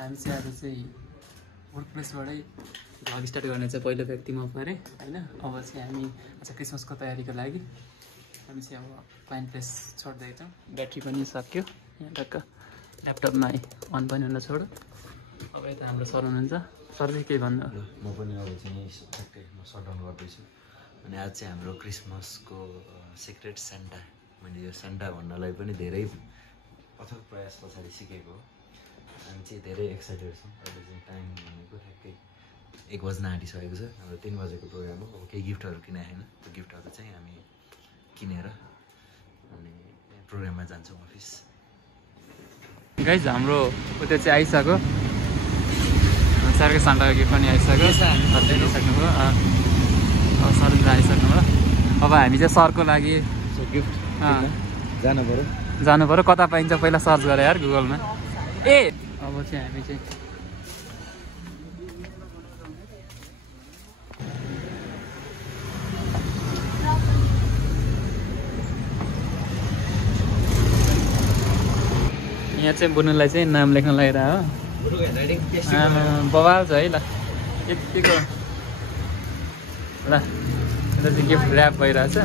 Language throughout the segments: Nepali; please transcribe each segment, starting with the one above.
हामी चाहिँ आज चाहिँ वर्क प्लेसबाटै भ्लग स्टार्ट गर्ने चाहिँ पहिलो व्यक्ति म परेँ होइन। अब चाहिँ हामी आज क्रिसमसको तयारीको लागि हामी चाहिँ अब क्लाइन्ट प्लेस छोड्दैछौँ। ब्याट्री पनि सक्यो यहाँ टक्क ल्यापटपमा अन पनि हुन छोड। अब यता हाम्रो सर हुनुहुन्छ, सर चाहिँ के भन्नु? म पनि अब चाहिँ ठ्याक्कै म सटडाउन गर्दैछु। अनि आज चाहिँ हाम्रो क्रिसमसको सिक्रेट सेन्टा, मैले यो सेन्टा भन्नलाई पनि धेरै अथक प्रयास पछाडि सिकेको हो। हामी चाहिँ धेरै एक्साइटेड छौँ। अहिले चाहिँ टाइम भनेको ठ्याक्कै 1 बज्न आँटिसकेको छ। हाम्रो 3 बजेको प्रोग्राम हो। अब केही गिफ्टहरू किने छैन, त्यो गिफ्टहरू चाहिँ हामी किनेर अनि प्रोग्राममा जान्छौँ अफिस। गाइज हाम्रो उता चाहिँ आइसक्यो, सरको सान्टाको गिफ्ट पनि आइसक्यो। सरले आइसक्नुभयो, अब सर आइसक्नुभयो। अब हामी चाहिँ सरको लागि गिफ्ट जानु पऱ्यो। कता पाइन्छ पहिला सर्च गरेँ यार गुगलमा। ए अब चाहिँ हामी चाहिँ यहाँ चाहिँ बुनुलाई चाहिँ नाम लेख्न लगाइरह हो। बवाल छ है ल यतिको। ल यता चाहिँ गिफ्ट ऱ्याप भइरहेछ।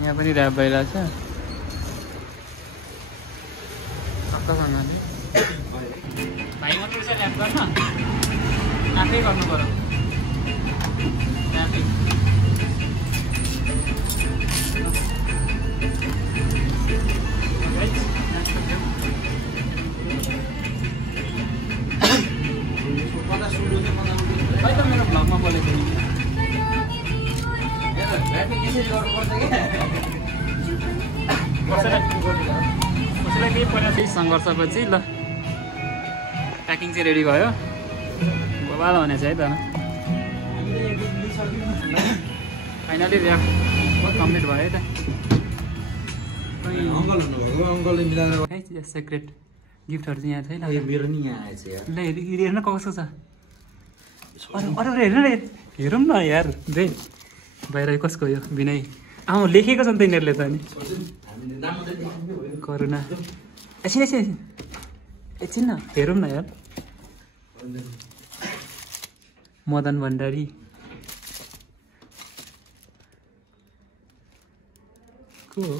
यहाँ पनि ऱ्याप भइरहेछ। भाइ मात्रै रहेछ ऱ्याप गर्न, आफै गर्नु पर्यो। खै त मेरो भ्लगमा बोलेको कसैलाई केही परेको छ सङ्घर्षपछि। ल प्याकिङ चाहिँ रेडी भयो, बबाल हुनेछ है त। फाइनली ऱ्याप कम्प्लिट भयो है त। सेक्रेट गिफ्टहरू चाहिँ यहाँ छैन। मेरो नि यहाँ आएछ यार। ल हेर्न कसको छ। अरू हेर्नु न, हेरौँ न यार। रे बाहिर कसको यो विनय आमा लेखेको छ नि त यिनीहरूले त। अनि करुणा एकछिन एकछिन एकछिन न हेरौँ न यार। मदन भण्डारी को हो?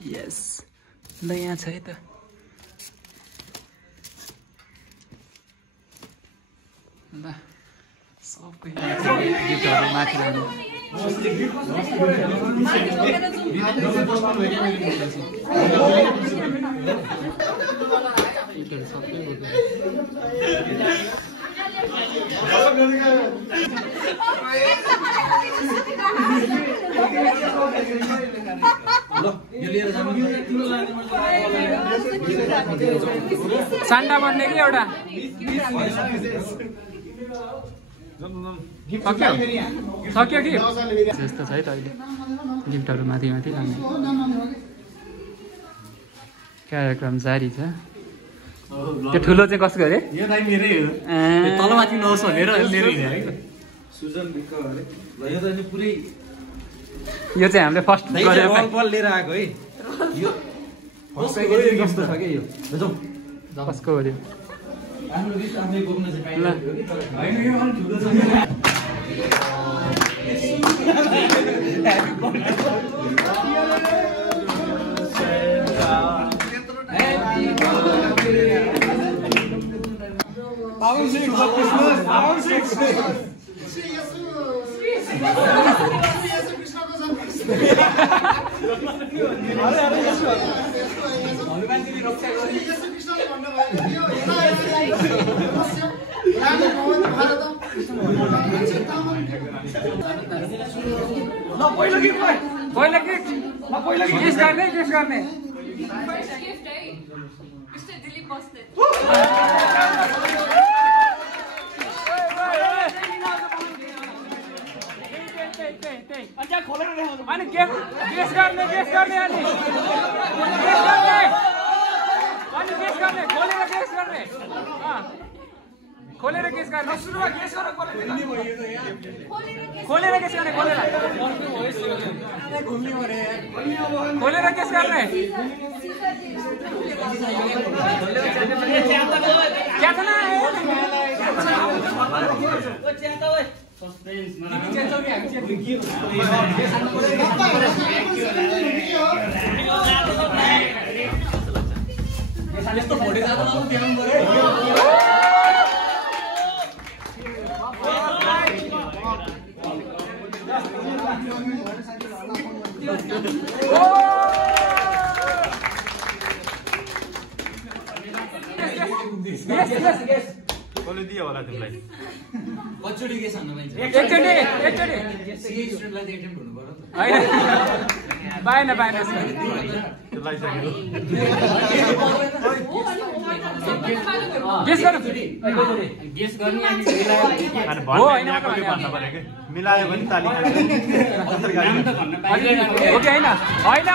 यस ल यहाँ छ है त। ल सबको गिफ्टहरू माथि लानु। सान्टा भन्ने कि एउटा सक्यो कि त्यस्तो छ है त। अहिले गिफ्टहरू माथि माथि लाने कार्यक्रम जारी छ। त्यो ठुलो चाहिँ कसको अरे? तलमाथि नहोस् भनेर यो चाहिँ हामीले फर्स्ट लिएर आएको है। कस्तो छ कि यो कसको हो? अनि गेस गर्ने अनि गेस गर्ने खोलेर गेस गर्ने खोलेर केस गर्न सुरुमा केस गर खोलेर केस गर्ने खोलेर केस गर्ने क्या छ यस्तो फोटो जानु ध्यान गरे कसले दियो होला तिमीलाई कचोडी के सान्न पाइन्छ एकचोटी सीए स्टुडेन्टलाई त एटेम्प हुनु पर्यो हैन बाएन त्यो लाइसक्यो गेस गर्ने गेस गर्ने अनि अनि भन्ने भन्न पर्यो के मिलायो भने ताली खान्छ हो कि हैन हैन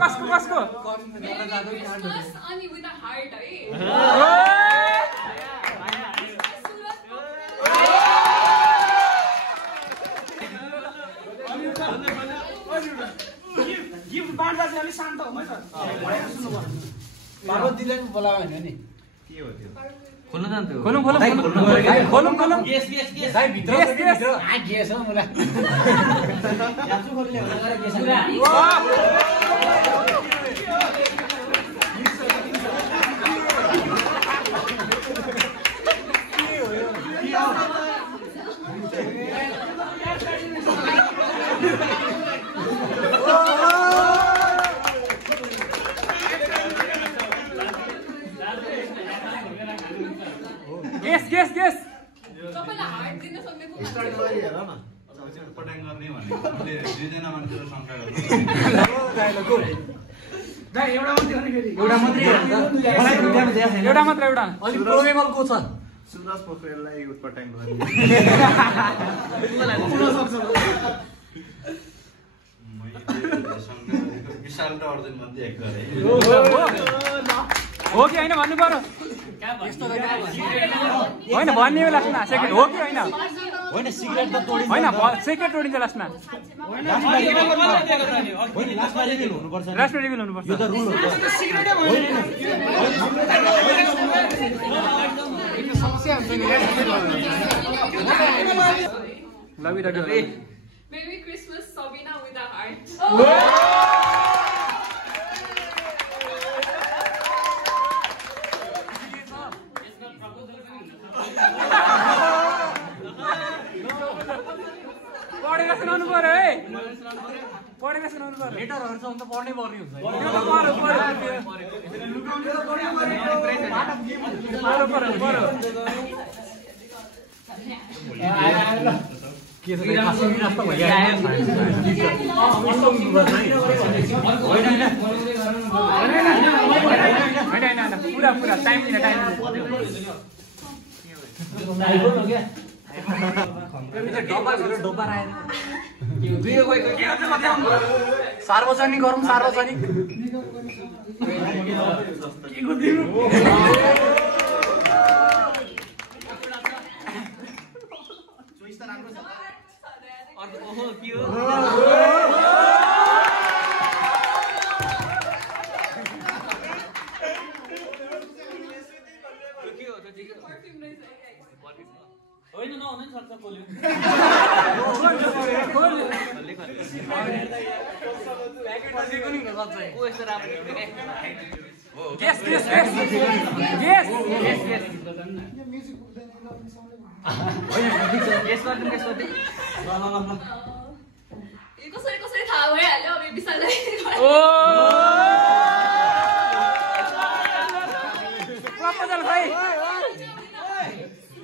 कसको अनि विथ अ हार्ट है गिफ्ट बाँड्दा चाहिँ अलि शान्त हो मैले सुन्नु पर्यो बाबा दिलन बोलायो हैन नि के हो त्यो खोल्नु जान्थ्यो खोलौँ गेस गेस गेस भाइ भित्र आ गेस हो मलाई याचु खोल्ने होला गेस गेस तपाईलाई हार्ट दिन सक्ने को स्टार्ट गरी हेर न पटाङ गर्ने भनेको मैले दुईजना मान्छेको संख्या गर्नु दाइ एउटा मात्रै गर्ने फेरि एउटा मात्र एउटा अलि प्रोग्रामल को छ सुन्दास पोखरेललाई उत्पटाङ गर्ने विशाल र अर्जुन मध्ये एक गरे हो कि हैन भन्नु पर्यो होइन भन्ने हो लास्टमा सेकेन्ड हो कि होइन होइन सिगरेट त तोडी होइन सेकेन्ड रोडिन्छ लास्टमा लास्टमा रिभिल हुनुपर्छ लास्टमा रिभिल हुनुपर्छ यो त रुल हो समस्या हुन्छ लभ यु दाजु Merry Christmas Sabina with a heart पढेर सुनाउनु पर्यो है पढेर सुनाउनु पर्यो लेटरहरु छ भने त पढ्नै पर्ने हुन्छ के छ खासै रास्ता भइरहेको होइन पुरा पुरा टाइम दिन सार्वजनिक गरौँ सार्वजनिक होइन नहुनै सक्छ खोल्यो को यस्तो राम्रो गेस गेस गेस कसरी थाहा भइहाल्यो अब विशाललाई प्रपोजल खै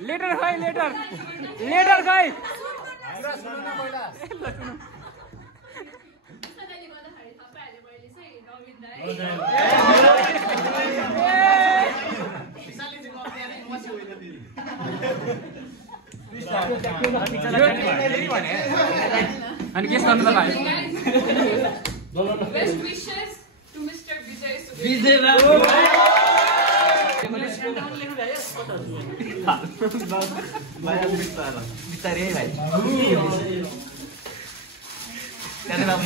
लेटर खै लेटर खै अनि के गर्नु त भाइ Best wishes विजय बाबु बिस्तारै भाइ त्यहाँ बाबु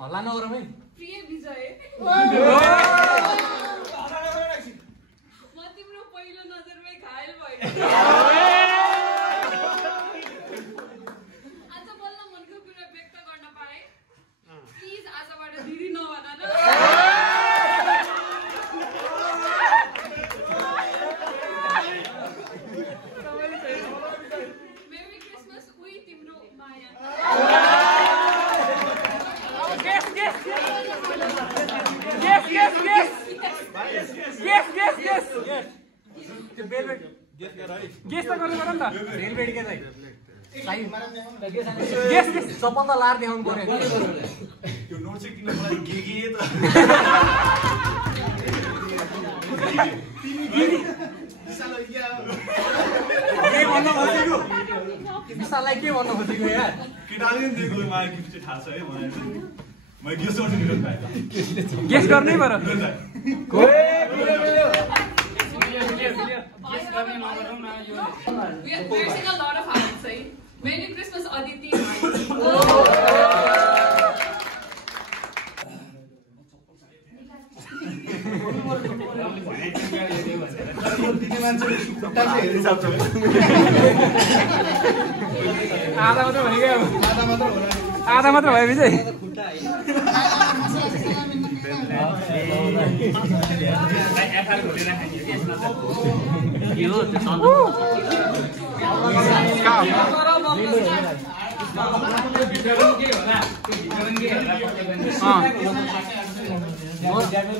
हल्ला नगरौँ है प्रिय विजय म तिम्रो पहिलो नजरमै घायल भएँ आज बल्ल मनको कुरा व्यक्त गर्न पाएँ प्लिज आजबाट दिदी नभन न मेरी क्रिसमस उही तिम्रो माया चप्पल त लार देखाउनु पर्यो त्यो नोट चाहिँ किन मलाई गेगे त के भन्न खोजेको विशाललाई के भन्न खोजेको यार केटाले नि दिएको मलाई गिफ्ट चाहिँ थाहा छ है मलाई मैले गेस गर्नु पाएँ गेस गर्नै पर्यो We are facing a lot of hearts, right? Merry Christmas, Aditi. आधा मात्र भनेको आधा मात्र भयो विजय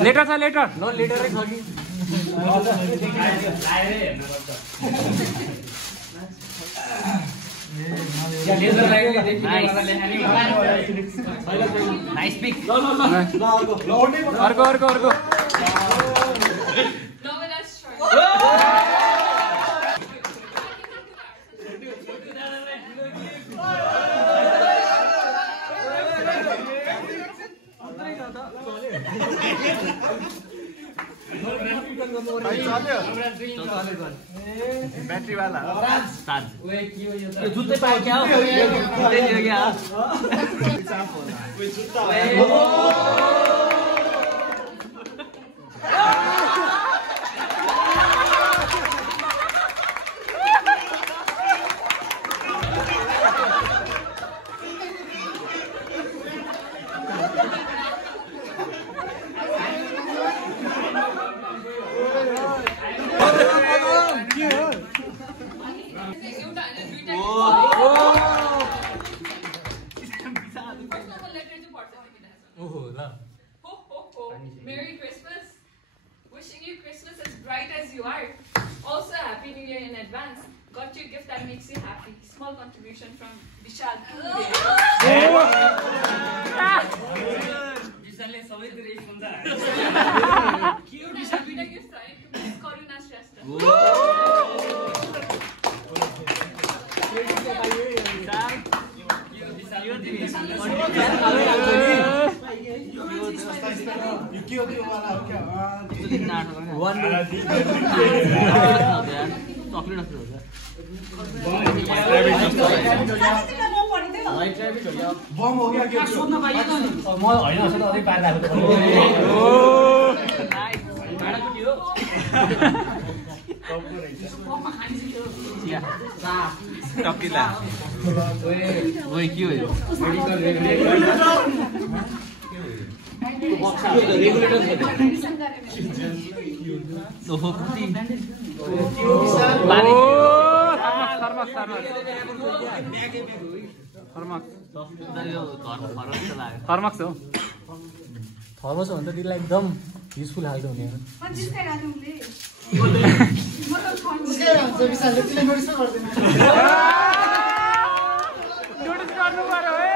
लेटर छ लेटर न लेटरै छ कि अर्को अर्को अर्को ब्याट्री वाला जुत्तै पायो क्या Merry Christmas. Wishing you Christmas as bright as you are. Also, Happy New Year in advance. Got you a gift that makes you happy. Small contribution from Vishal. Bomb हो गया क्या सोध्न पाइयो नि म हैन अझै अझै पार्दा टकिला ओए के हो यो रेगुलेटर ओहो कति थर्मक्स हो थर्मस हो भने त दिदीलाई एकदम युजफुल खालको हुने नोटिस गर्नु पर्यो है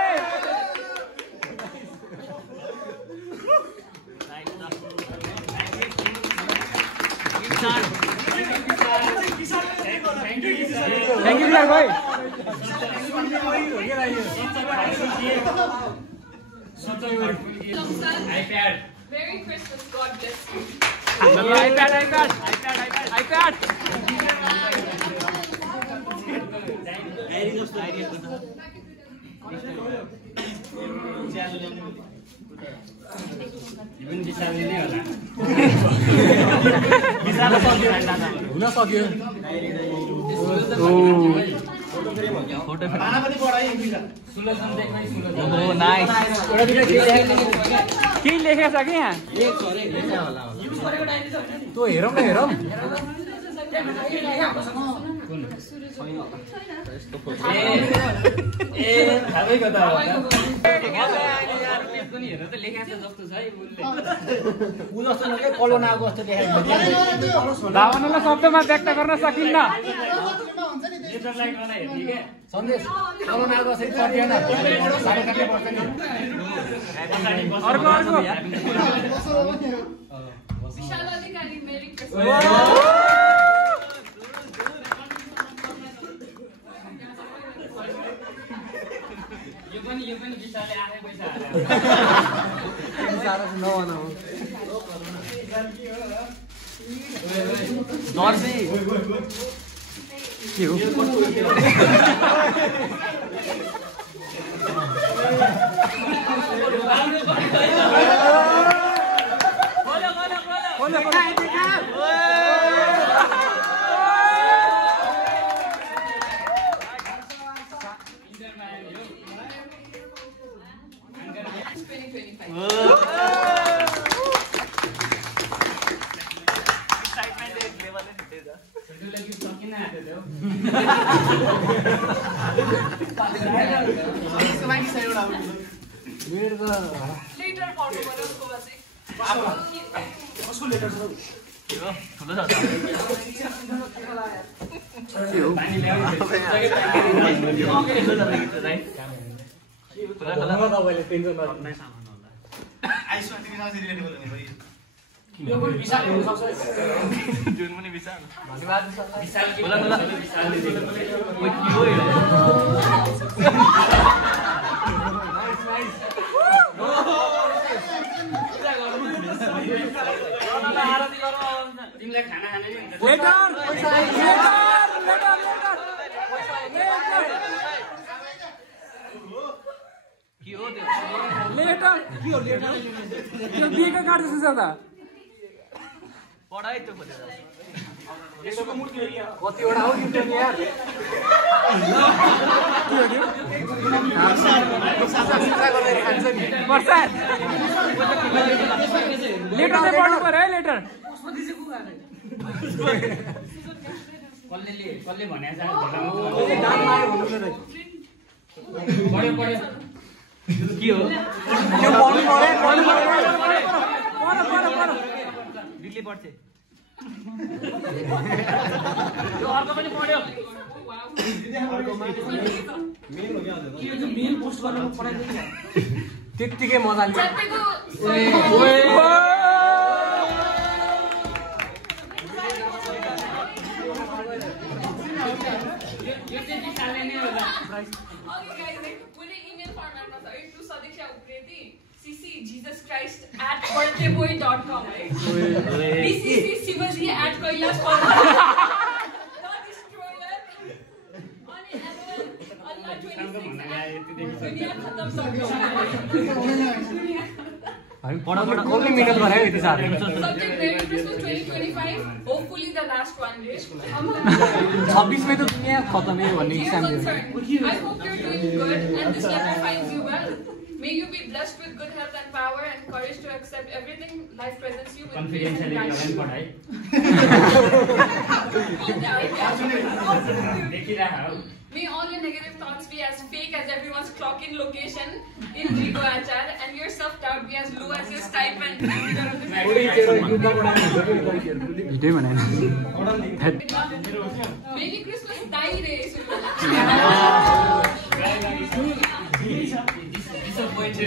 थ्याङ्क यू विशाल भाइ Merry Christmas, God bless you. iPad. हुन सक्यो केही लेखेको छ कि यहाँ त्यो हेरौँ न हेरौँ कलोनाको जस्तो देखाएको भावनालाई शब्दमा व्यक्त गर्न सकिन्न सन्देश कलोनाको जस्तै पर्दैन साह्रो काट्नै पर्छ नि अर्को Vishal Adhikari, Merry Christmas. यो पनि विशालले आफै पैसा के हो पढाइ त खोजेर कतिवटा हो गिफ्ट नि यार लेटर चाहिँ पढ्नु पर्यो है लेटर कसले भनेछ के हो दिल्ली पढ्थे अर्को पनि पढ्यो त्यतिकै मजा JesusChrist@birthdayboy.com BCC Shivaji @Kailash The Destroyer अनि Allah 26 दुनिया खत्म सक्यो हामी पढाउन कसले मिहिनेत गरे यति साह्रो Subject Merry Christmas 2025 hopefully the last one day 26 मै त दुनिया खत्म है भन्ने Dear exam concern, I hope you're doing good and this letter finds you well. May you be blessed with good health and power and courage to accept everything life presents you with grace Confidence and and gratitude. May all your negative thoughts be as fake as everyone's clock-in location in Rigo Achar, and your self-doubt be as low as your stipend. Merry Christmas, die race. I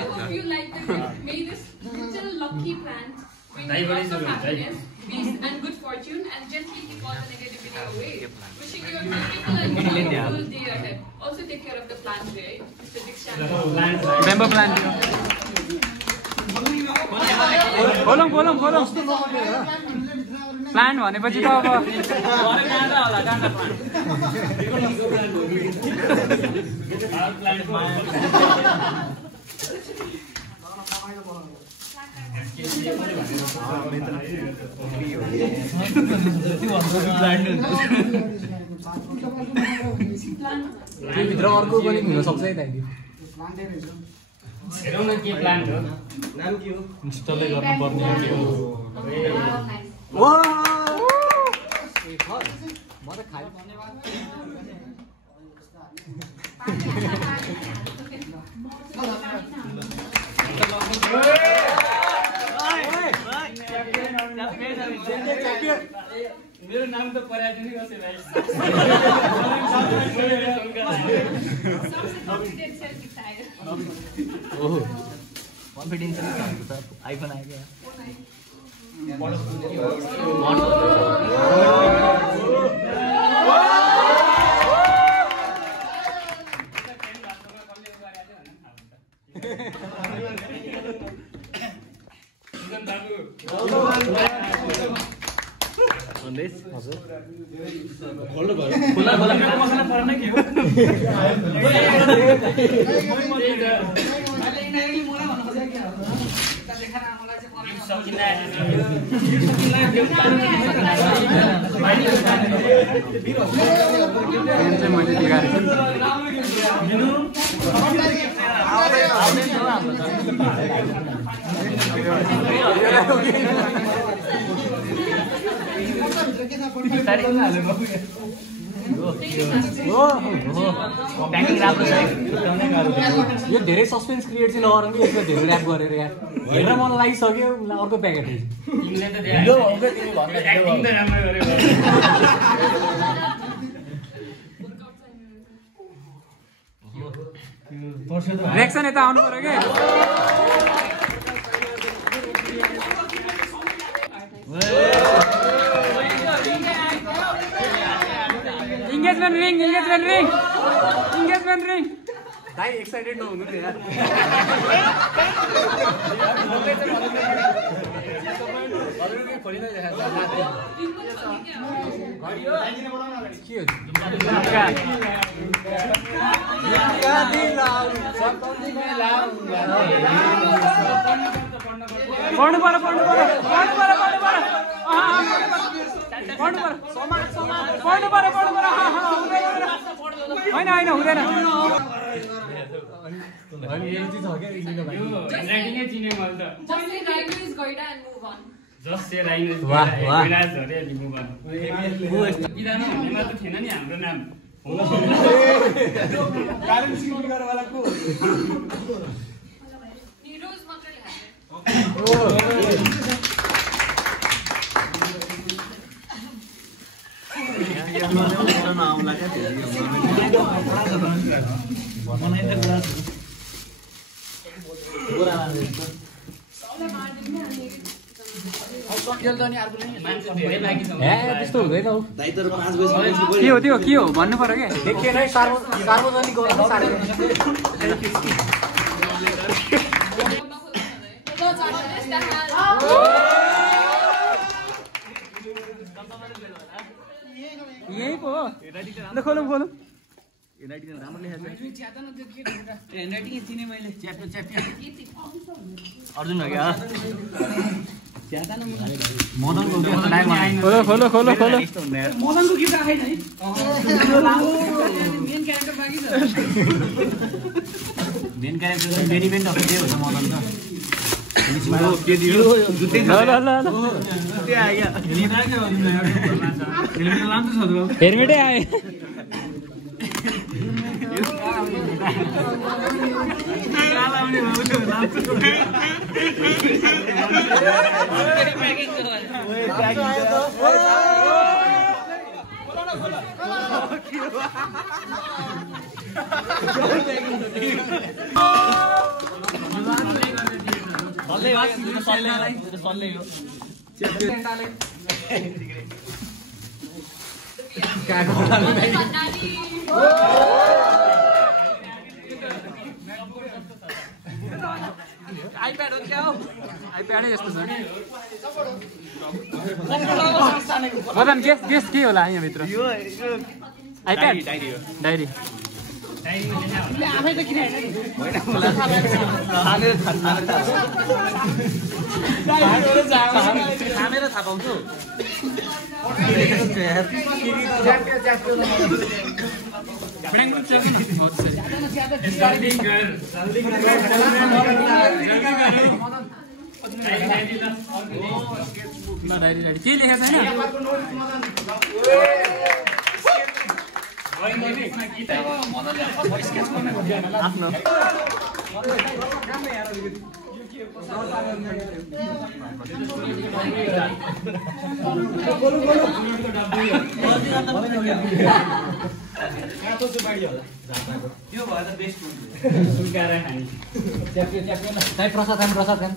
hope you like the gift. May this little lucky plant bring you lots of happiness, peace, and good fortune, and gently keep all the negativity away. Wishing you a beautiful and wonderful day ahead. Also take care of the plants there, Mr. Dikshan. Bamboo plant. खोलौँ प्लान भनेपछि त अब भित्र अर्को पनि हुन सक्छ है दाइ हेरौँ न के प्लान हो नाम के हो इन्स्टलले गर्नुपर्ने के हो म त खाइ मेरो नाम त पर्याटन नै गसे भाइ ओहो कन्फिडेन्स नै छ आइफोन आयो क्या सन्देश हजुर खोल्नु भयो खोला खोला मसला पर्न के हो यो धेरै सस्पेन्स क्रिएट चाहिँ नगरौँ कि यसमा धेरै ऱ्याप गरेर यार हेरेर मन लागिसक्यो अर्को प्याकेट रिएक्सन यता आउनु पर्यो कि engagement ring दाइ एक्साइटेड नहुनु नि यार होइन हुँदैन त्यस्तो हुँदैन के हो भन्नु पर्यो क्या देखिएन है सार्वजनिक यही पो खोलौँ राइटिङ राम्रो लेखेको छ ज्यादा न त्यो के ह्यान्डराइटिङ चिने मैले च्याप्यो अर्जुन भाइ ज्यादा न मदनको खोलो मदनको गीत आएन है मेन क्यारेक्टर बाँकी छ मेन क्यारेक्टर मेरी पनि तपाईँ त्यही हुन्छ मदन त हेलमेटै आए आइप्याड हो क्या हो आइप्याडै जस्तो छ मदन गेस के होला यहाँभित्र आइप्याड डायरी आफै त किन खामेर थाहा पाउँछु डायरी के लेखेको छैन आफ्नो प्रसाद खान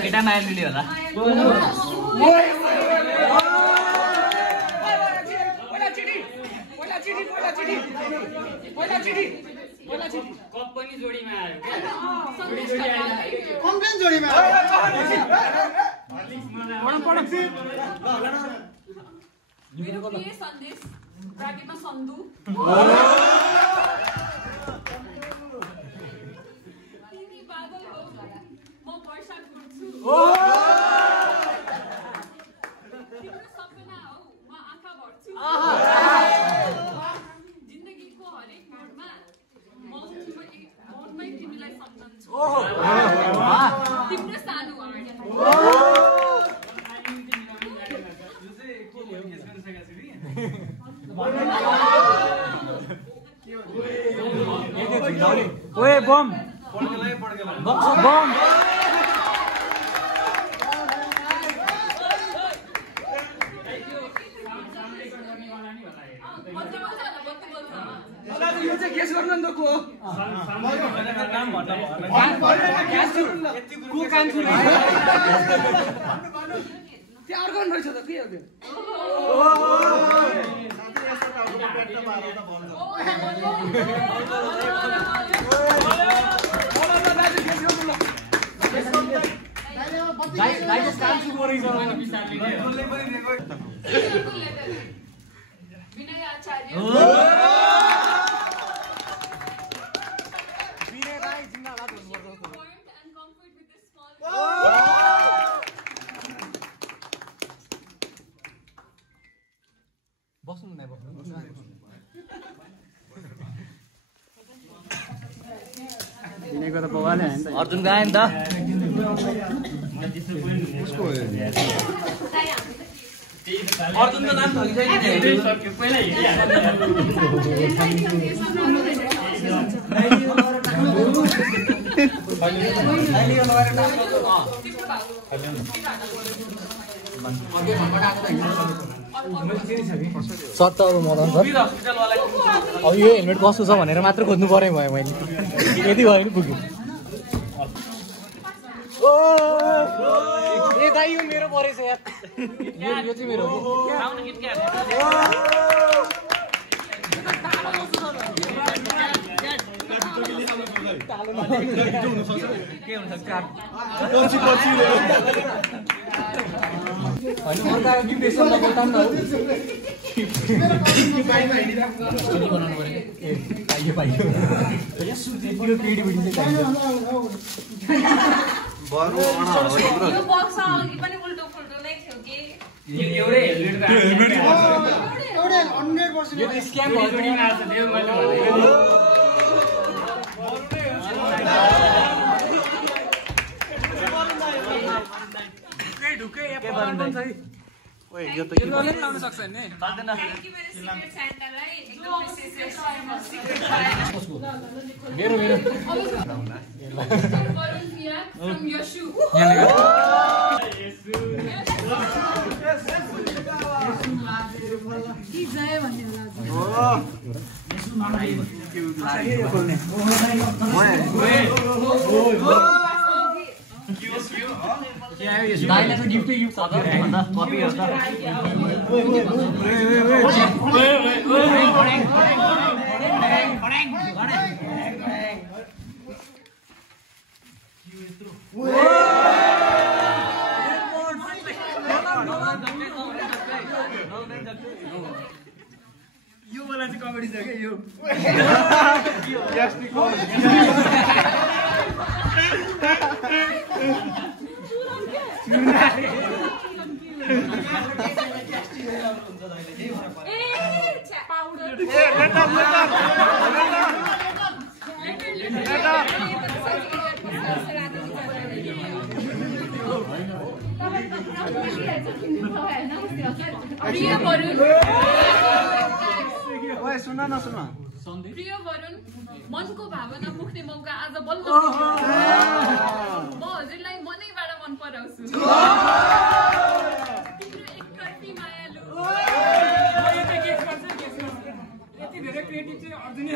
केटा माया लिने होला कप पनि जोडीमा आयो मेरो प्रिय सन्देश ब्राकेटमा सन्दु तिमी बादल हो म वर्षा घुर्छु तिम्रो सपना हो म आँखा भर्छु जिन्दगीको हरेक मोडमा मौनमै तिमीलाई सम्झन्छु तिम्रो सानो ओए बम बम यो चाहिँ गेस गर्नु नि त को त्यहाँ अर्को रहेछ त के हो त्यो विनय आचार्य बस्नु नै बस्नु अहिलेको त बवालै होइन त अर्जुन गयो नि त अर्जुनको नाम थगिसक्यो पहिला सर्ट त अब मदन सर अब यो हेलमेट कस्तो छ भनेर मात्र खोज्नु पर्यो भयो मैले यति भयो नि पुग्यो ए दाइ यो मेरो परेछ यार यो चाहिँ मेरो हो के हुन्छ काट अनि अर्काको डिप्रेसन नबोल्दा पनि बनाउनु पर्यो ए पाइयो पाइयो यो क्रिएटिभिटी चाहिँ चाहिन्छ यो बक्स अघि पनि उल्टो फुल्टो नै थियो कि एउटै हेलमेट एउटै 100% यो स्क्याम भयो ढुक्कै एप बनाउनु छ ओए यो त के लाउन सक्छ नि थ्यांक यू मेरो सिक्रेट सेन्टरलाई एकदम प्रिसियस मेरो वरुण पिया फ्रम यशु की जय भन्ने होला दाइले त गिफ्टै गिफ्ट छ त भन्दा कपी हो त यो मलाई चाहिँ कमेडी छ के यो प्रिय वरुण मनको भावना पुग्ने मौका आज बल्ल म हजुरलाई मनैबाट मन पराउँछु तिम्रो एककर्ती मायालु यति धेरै क्रिएटिभ चाहिँ अर्जुन